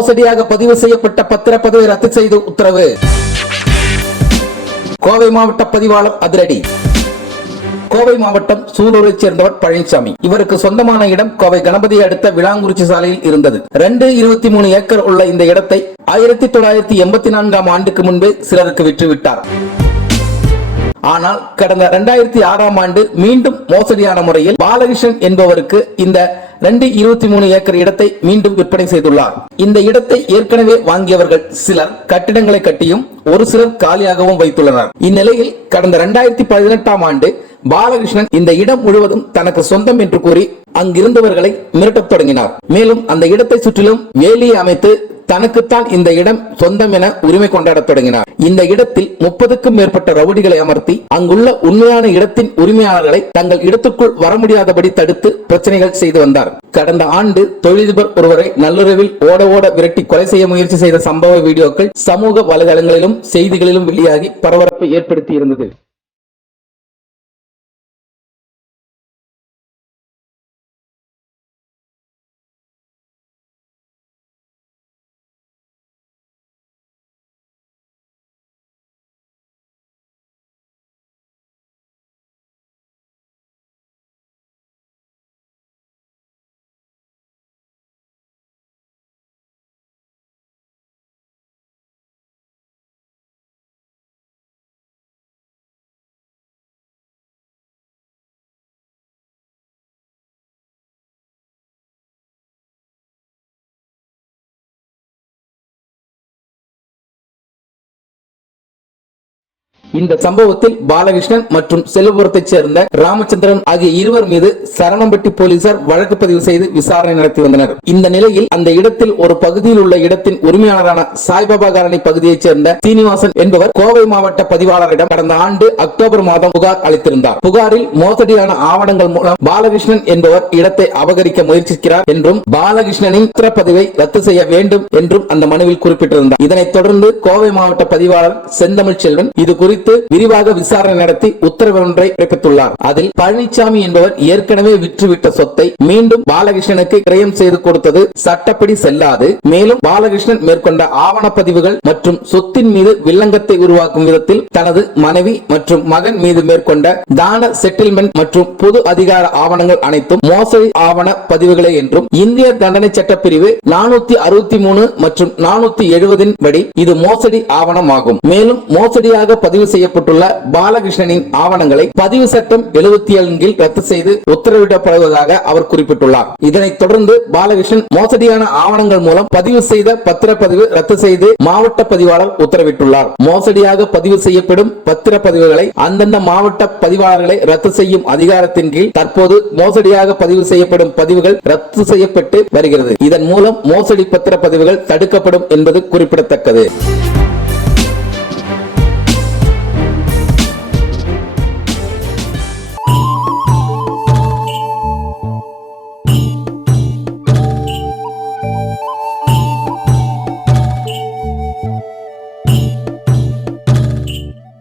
மோசடியாக பதிவு செய்யப்பட்ட பத்திரப்பதிவை ரத்து செய்து உத்தரவு. கோவை மாவட்ட பதிவாளர் அதிரடி. கோவை மாவட்டம் சூலூரைச் சேர்ந்தவர் பழனிசாமி இவருக்கு சொந்தமான இடம் கோவை கணபதியை அடுத்த விளாங்குறிச்சி சாலையில் இருந்தது. ரெண்டு இருபத்தி மூணு ஏக்கர் உள்ள இந்த இடத்தை ஆயிரத்தி தொள்ளாயிரத்தி எண்பத்தி நான்காம் ஆண்டுக்கு முன்பே சிலருக்கு விற்றுவிட்டார். ஆனால் கடந்த இரண்டாயிரத்தி ஆறாம் ஆண்டு மீண்டும் மோசடியான முறையில் பாலகிருஷ்ணன் என்பவருக்கு இந்த ரெண்டு இருபத்தி மூணு ஏக்கர் இடத்தை மீண்டும் விற்பனை செய்துள்ளார். இந்த இடத்தை ஏற்கனவே வாங்கியவர்கள் சிலர் கட்டிடங்களை கட்டியும் ஒரு சிலர் காலியாகவும் வைத்துள்ளனர். இந்நிலையில் கடந்த இரண்டாயிரத்தி பதினெட்டாம் ஆண்டு பாலகிருஷ்ணன் இந்த இடம் முழுவதும் தனக்கு சொந்தம் என்று கூறி அங்கிருந்தவர்களை மிரட்டத் தொடங்கினார். மேலும் அந்த இடத்தை சுற்றிலும் வேலியை அமைத்து தனக்குத்தான் இந்த இடம் சொந்தம் என உரிமை கொண்டாடத் தொடங்கினார். இந்த இடத்தில் முப்பதுக்கும் மேற்பட்ட ரவுடிகளை அமர்த்தி அங்குள்ள உண்மையான இடத்தின் உரிமையாளர்களை தங்கள் இடத்துக்குள் வர முடியாதபடி தடுத்து பிரச்சனைகள் செய்து வந்தார். கடந்த ஆண்டு தொழிலதிபர் ஒருவரை நள்ளிரவில் ஓட ஓட விரட்டி கொலை செய்ய முயற்சி செய்த சம்பவ வீடியோக்கள் சமூக வலைதளங்களிலும் செய்திகளிலும் வெளியாகி பரபரப்பை ஏற்படுத்தி இருந்தது இந்த சம்பவத்தில் பாலகிருஷ்ணன் மற்றும் செல்வபுரத்தைச் சேர்ந்த ராமச்சந்திரன் ஆகிய இருவர் மீது சரணம்பட்டி போலீசார் வழக்கு பதிவு செய்து விசாரணை நடத்தி வந்தனர். இந்த நிலையில் அந்த இடத்தில் ஒரு பகுதியில் உள்ள இடத்தின் உரிமையாளரான சாய்பாபா காலனி பகுதியைச் சேர்ந்த சீனிவாசன் என்பவர் கோவை மாவட்ட பதிவாளரிடம் கடந்த ஆண்டு அக்டோபர் மாதம் புகார் அளித்திருந்தார். புகாரில் மோசடியான ஆவணங்கள் மூலம் பாலகிருஷ்ணன் என்பவர் இடத்தை அபகரிக்க முயற்சிக்கிறார் என்றும் பாலகிருஷ்ணனின் உத்தரப்பதிவை ரத்து செய்ய வேண்டும் என்றும் அந்த மனுவில் குறிப்பிட்டிருந்தார். இதனைத் தொடர்ந்து கோவை மாவட்ட பதிவாளர் செந்தமிழ் செல்வன் இது குறித்து விரிவாக விசாரணை நடத்தி உத்தரவு ஒன்றை பிறப்பித்துள்ளார். அதில் பழனிசாமி என்பவர் ஏற்கனவே விற்றுவிட்ட சொத்தை மீண்டும் பாலகிருஷ்ணனுக்கு கிரயம் செய்து கொடுத்தது சட்டப்படி செல்லாது. மேலும் பாலகிருஷ்ணன் மேற்கொண்ட ஆவணப்பதிவுகள் மற்றும் சொத்தின் மீது வில்லங்கத்தை உருவாக்கும் விதத்தில் தனது மனைவி மற்றும் மகன் மீது மேற்கொண்ட தான செட்டில்மெண்ட் மற்றும் பொது அதிகார ஆவணங்கள் அனைத்தும் மோசடி ஆவண பதிவுகளே என்றும் இந்திய தண்டனை சட்டப்பிரிவு நானூத்தி அறுபத்தி மூணு மற்றும் நானூத்தி எழுபதின் படி இது மோசடி ஆவணமாகும். மேலும் மோசடியாக பதிவு செய்யப்பட்டுள்ள பாலகிருஷ்ணனின் ஆவணங்களை பதிவு சட்டம் எழுபத்தி ஏழு ரத்து செய்து உத்தரவிடப்படுவதாக அவர் குறிப்பிட்டுள்ளார். இதனைத் தொடர்ந்து பாலகிருஷ்ணன் மோசடியான ஆவணங்கள் மூலம் பதிவு செய்த பத்திரப்பதிவு ரத்து செய்து மாவட்ட பதிவாளர் உத்தரவிட்டுள்ளார். மோசடியாக பதிவு செய்யப்படும் பத்திரப்பதிவுகளை அந்தந்த மாவட்ட பதிவாளர்களை ரத்து செய்யும் அதிகாரத்தின் கீழ் தற்போது மோசடியாக பதிவு செய்யப்படும் பதிவுகள் ரத்து செய்யப்பட்டு வருகிறது. இதன் மூலம் மோசடி பத்திரப்பதிவுகள் தடுக்கப்படும் என்பது குறிப்பிடத்தக்கது.